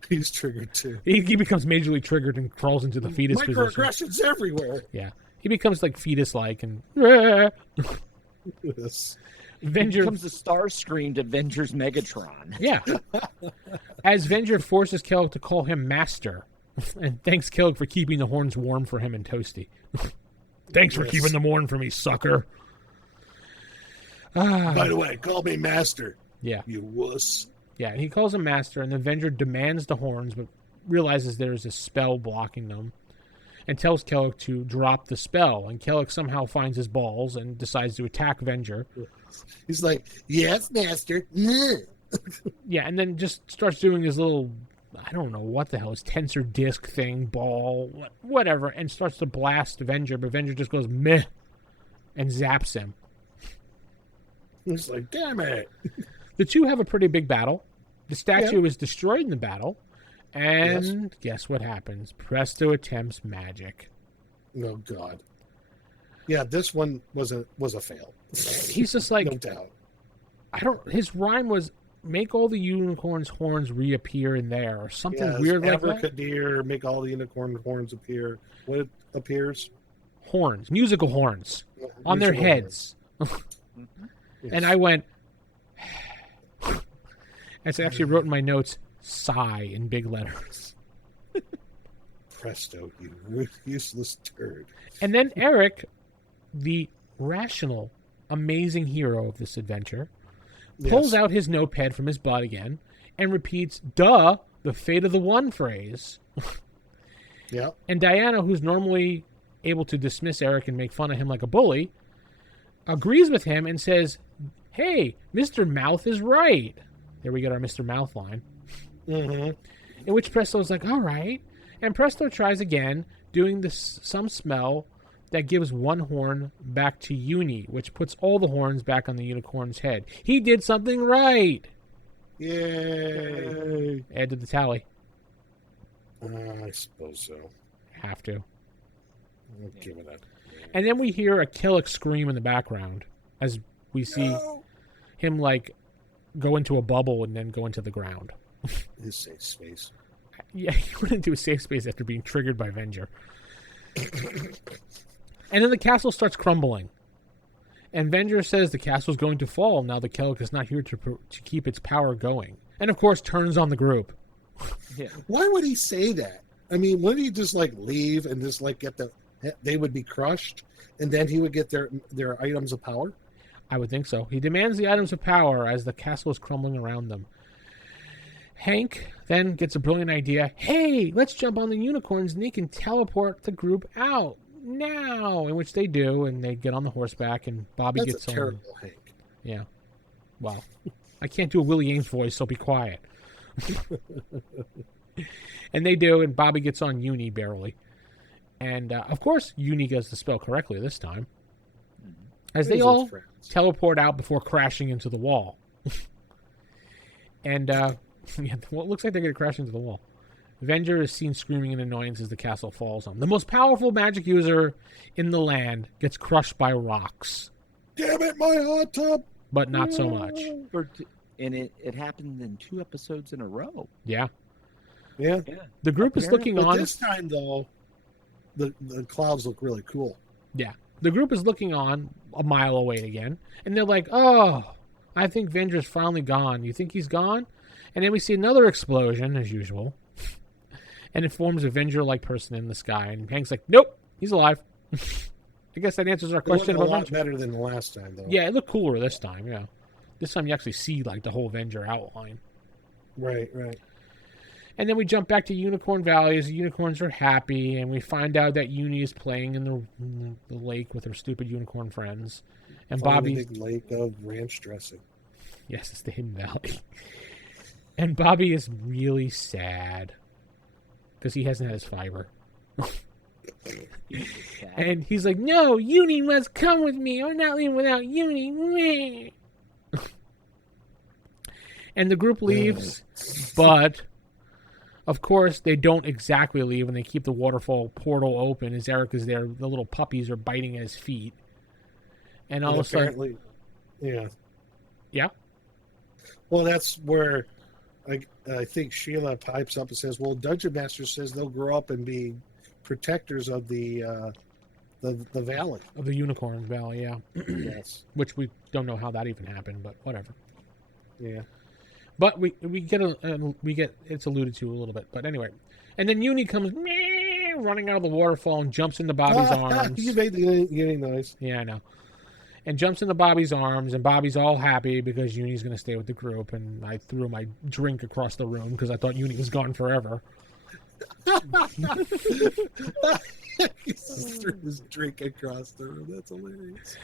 He's triggered too. he becomes majorly triggered and crawls into the fetus position. Microaggressions everywhere. Yeah. He becomes fetus-like and... Yes. Venger becomes the Starscream to Venger's Megatron. Yeah. As Venger forces Kellick to call him Master. And thanks Kellick for keeping the horns warm for him and Toasty. Thanks for keeping them warm for me, sucker. By the way, call me Master. Yeah. You wuss. Yeah, and he calls him Master, and then Venger demands the horns, but realizes there's a spell blocking them, and tells Kellick to drop the spell. And Kellick somehow finds his balls and decides to attack Venger. He's like, yes, Master. Yeah, and then just starts doing his little, I don't know what the hell, his tensor disc thing, ball, whatever, and starts to blast Venger, but Venger just goes, meh, and zaps him. He's like, damn it. The two have a pretty big battle. The statue is destroyed in the battle. And guess what happens? Presto attempts magic. Oh, God. Yeah, this one was a fail. He's just like, no doubt. his rhyme was, make all the unicorn's horns reappear in there, or something weird like that. Abracadabra, make all the unicorn horns appear. What appears? Horns, musical horns, on their Musical heads. Yes. And I went, as I actually wrote in my notes, sigh in big letters. Presto, you useless turd. And then Eric, the rational, amazing hero of this adventure, pulls out his notepad from his butt again and repeats, duh, the fate of the one phrase. Yeah. And Diana, who's normally able to dismiss Eric and make fun of him like a bully, agrees with him and says, hey, Mr. Mouth is right. There we get our Mr. Mouth line. Mm-hmm. In which Presto's like, all right. And Presto tries again, doing some smell that gives one horn back to Uni, which puts all the horns back on the unicorn's head. He did something right. Yay. Add to the tally. I suppose so. Have to. I'll give it a... And then we hear a Kellick scream in the background as we see him go into a bubble and then go into the ground. His safe space. Yeah, he went into a safe space after being triggered by Venger. And then the castle starts crumbling. And Venger says the castle's going to fall now that Kellick is not here to keep its power going. And of course turns on the group. Yeah. Why would he say that? I mean, wouldn't he just leave and just get they would be crushed and then he would get their items of power? I would think so. He demands the items of power as the castle is crumbling around them. Hank then gets a brilliant idea. Hey, let's jump on the unicorns and they can teleport the group out now. In which they do, and they get on the horseback, and Bobby That's gets a on. terrible Hank. Yeah. Well, I can't do a Willie Ames voice, so be quiet. And they do, and Bobby gets on Uni barely. And, of course, Uni does the spell correctly this time. As they all teleport out before crashing into the wall. And, yeah, well, it looks like they're going to crash into the wall. Avenger is seen screaming in annoyance as the castle falls on him. The most powerful magic user in the land gets crushed by rocks. Damn it, my hot tub! But not so much. And it happened in 2 episodes in a row. Yeah. Yeah. The group is looking But on. this time, though, the clouds look really cool. Yeah. The group is looking on a mile away again. And they're like, oh, I think Venger's finally gone. You think he's gone? And then we see another explosion, as usual. And it forms a Venger-like person in the sky. And Hank's like, nope, he's alive. I guess that answers our question about a lot Venger. better than the last time, though. Yeah, it looked cooler this time, yeah. This time you actually see, like, the whole Venger outline. Right. And then we jump back to Unicorn Valley as the unicorns are happy, and we find out that Uni is playing in the lake with her stupid unicorn friends. And Bobby, Bobby... big lake of ranch dressing. Yes, it's the Hidden Valley. And Bobby is really sad because he hasn't had his fiber. And he's like, no, Uni must come with me. I'm not leaving without Uni. And the group leaves, but of course they don't exactly leave, and they keep the waterfall portal open as Eric is there. The little puppies are biting at his feet. And all of a sudden... Yeah. Yeah? Well, that's where I think Sheila pipes up and says, well, Dungeon Master says they'll grow up and be protectors of the valley. Of the Unicorn Valley, yeah. Yes. Which we don't know how that even happened, but whatever. Yeah. But we get it's alluded to a little bit. But anyway, and then Uni comes running out of the waterfall and jumps into Bobby's arms. You made the Uni noise. Yeah, I know. And jumps into Bobby's arms, and Bobby's all happy because Uni's going to stay with the group. And I threw my drink across the room because I thought Uni was gone forever. He threw his drink across the room. That's hilarious.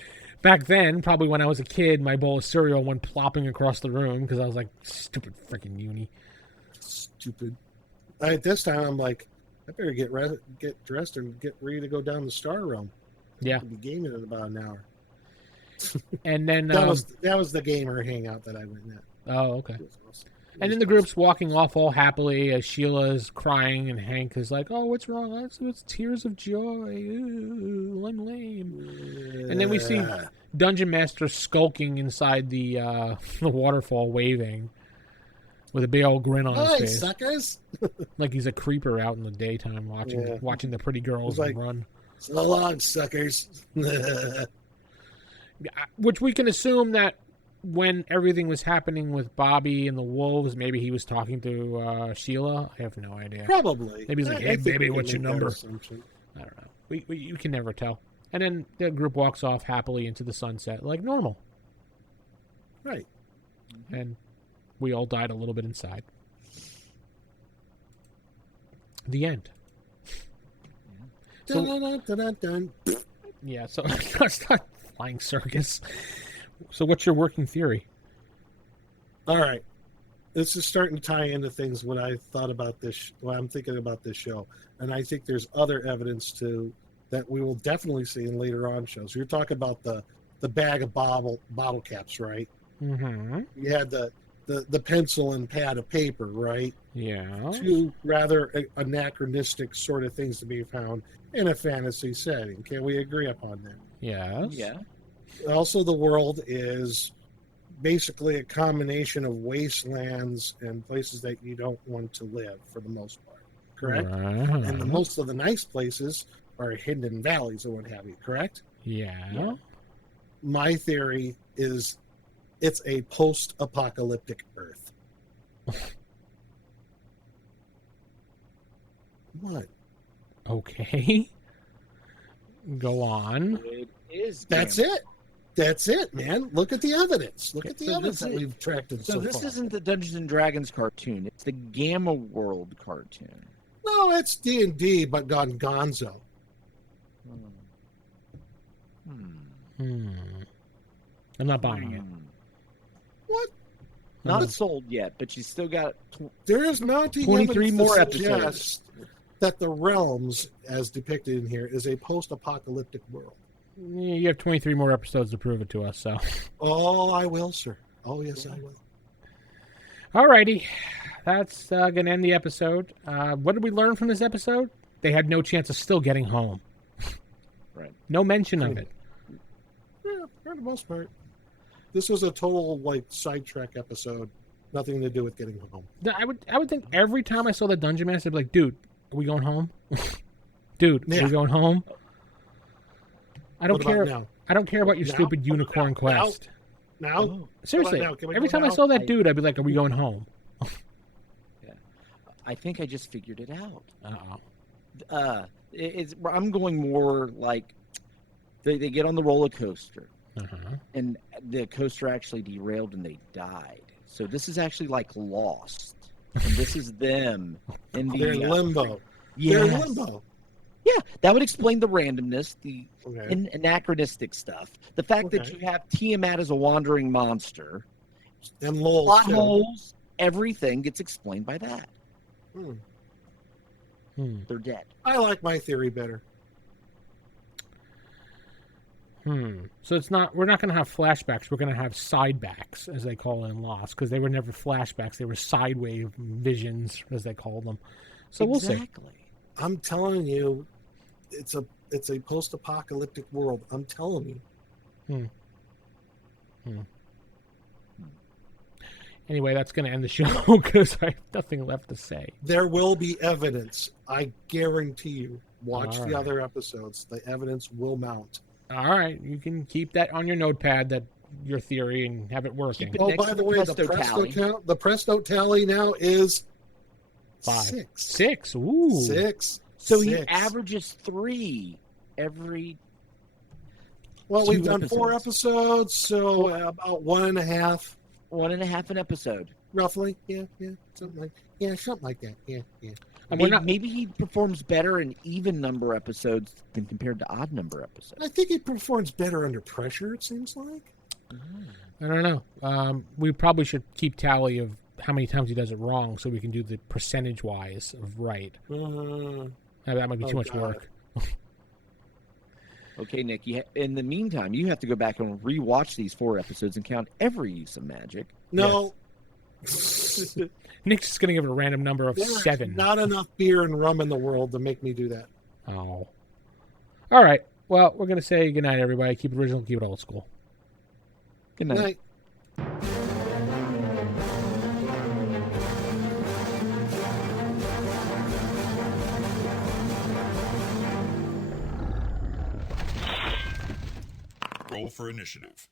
Back then, probably when I was a kid, my bowl of cereal went plopping across the room because I was like, stupid freaking Uni. Stupid. This time, I'm like, I better get dressed and get ready to go down the Star Realm. Yeah. I'll be gaming in about an hour. And then... that was the gamer hangout that I went at. Oh, okay. It was awesome. And then the group's walking off all happily as Sheila is crying and Hank is like, oh, what's wrong? It's tears of joy. Ooh, I'm lame. And then we see Dungeon Master skulking inside the waterfall waving with a big old grin on his face. Suckers! Like he's a creeper out in the daytime watching the pretty girls run. So long, suckers. Which we can assume that when everything was happening with Bobby and the wolves, maybe he was talking to Sheila. I have no idea. Probably. Maybe he's like, hey, baby, what's your number? I don't know. You can never tell. And then the group walks off happily into the sunset like normal. Right. And we all died a little bit inside. The end. So, yeah, so it's not flying circus. So what's your working theory? All right. This is starting to tie into things what I thought about this, what I'm thinking about this show. And I think there's other evidence that we will definitely see in later on shows. You're talking about the bag of bottle caps, right? Mm-hmm. You had the pencil and pad of paper, right? Yeah. Two rather anachronistic sort of things to be found in a fantasy setting. Can we agree upon that? Yes. Yeah. Also, the world is basically a combination of wastelands and places that you don't want to live for the most part, correct? And most of the nice places are hidden valleys or what have you, correct? Yeah. My theory is it's a post-apocalyptic Earth. What? Okay. Go on. It is. That's it. That's it, man. Look at the evidence. Look Okay, at the so evidence this that is- we've tracked in So so this far. isn't the Dungeons and Dragons cartoon. It's the Gamma World cartoon. No, it's D&D, but gone gonzo. I'm not buying it. What? Not sold yet, but she's still got. There is mounting 23 evidence more to episodes. suggest that the realms, as depicted in here, is a post-apocalyptic world. You have 23 more episodes to prove it to us, so. Oh, I will, sir. Oh, yes, I will. Alrighty. That's going to end the episode. What did we learn from this episode? They had no chance of still getting home. Right. No mention of it. Yeah, for the most part. This was a total, sidetrack episode. Nothing to do with getting home. I would think every time I saw the Dungeon Master, I'd be like, dude, are we going home? Dude, are Yeah. we going home? I don't What about care. now? I don't care about your Now? stupid unicorn quest. Now? Seriously, now? Can we every go time I now? saw that dude, I'd be like, are we going home? I think I just figured it out. Uh-oh. I'm going more like they get on the roller coaster, and the coaster actually derailed and they died. So this is actually like Lost, and this is them in the They're in limbo. Yes. They're in limbo. Yeah, that would explain the randomness, the Okay. anachronistic stuff, the fact that Okay. you have Tiamat as a wandering monster, And Lowell, plot too. holes, everything gets explained by that. They're dead. I like my theory better. So it's not. We're not going to have flashbacks. We're going to have sidebacks, as they call it in Lost, because they were never flashbacks. They were sideway visions, as they call them. So we'll see. Exactly. I'm telling you, it's a post-apocalyptic world. I'm telling you. Anyway, that's going to end the show because I have nothing left to say. There will be evidence. I guarantee you. Watch All the right. other episodes. The evidence will mount. All right, you can keep that on your notepad, that your theory, and have it working. Keep it Oh, next by to the the way, the Presto Presto tally. count. The Presto tally now is 5. 6. 6. Ooh. 6. So he 6. averages 3 every. Well, 2 we've done 4 episodes, so about 1.5, 1.5 an episode. roughly. Yeah, something like that. Yeah. And we're Maybe, not. maybe he performs better in even number episodes than compared to odd number episodes. I think he performs better under pressure. It seems like. I don't know. We probably should keep tally of how many times he does it wrong, so we can do the percentage wise of right. That might be too much God. work. Okay, Nick. In the meantime, you have to go back and rewatch these 4 episodes and count every use of magic. No. Nick's just going to give it a random number of There's 7. Not enough beer and rum in the world to make me do that. Oh. All right. Well, we're going to say goodnight, everybody. Keep it original, keep it old school. Good night. Night. Roll for initiative.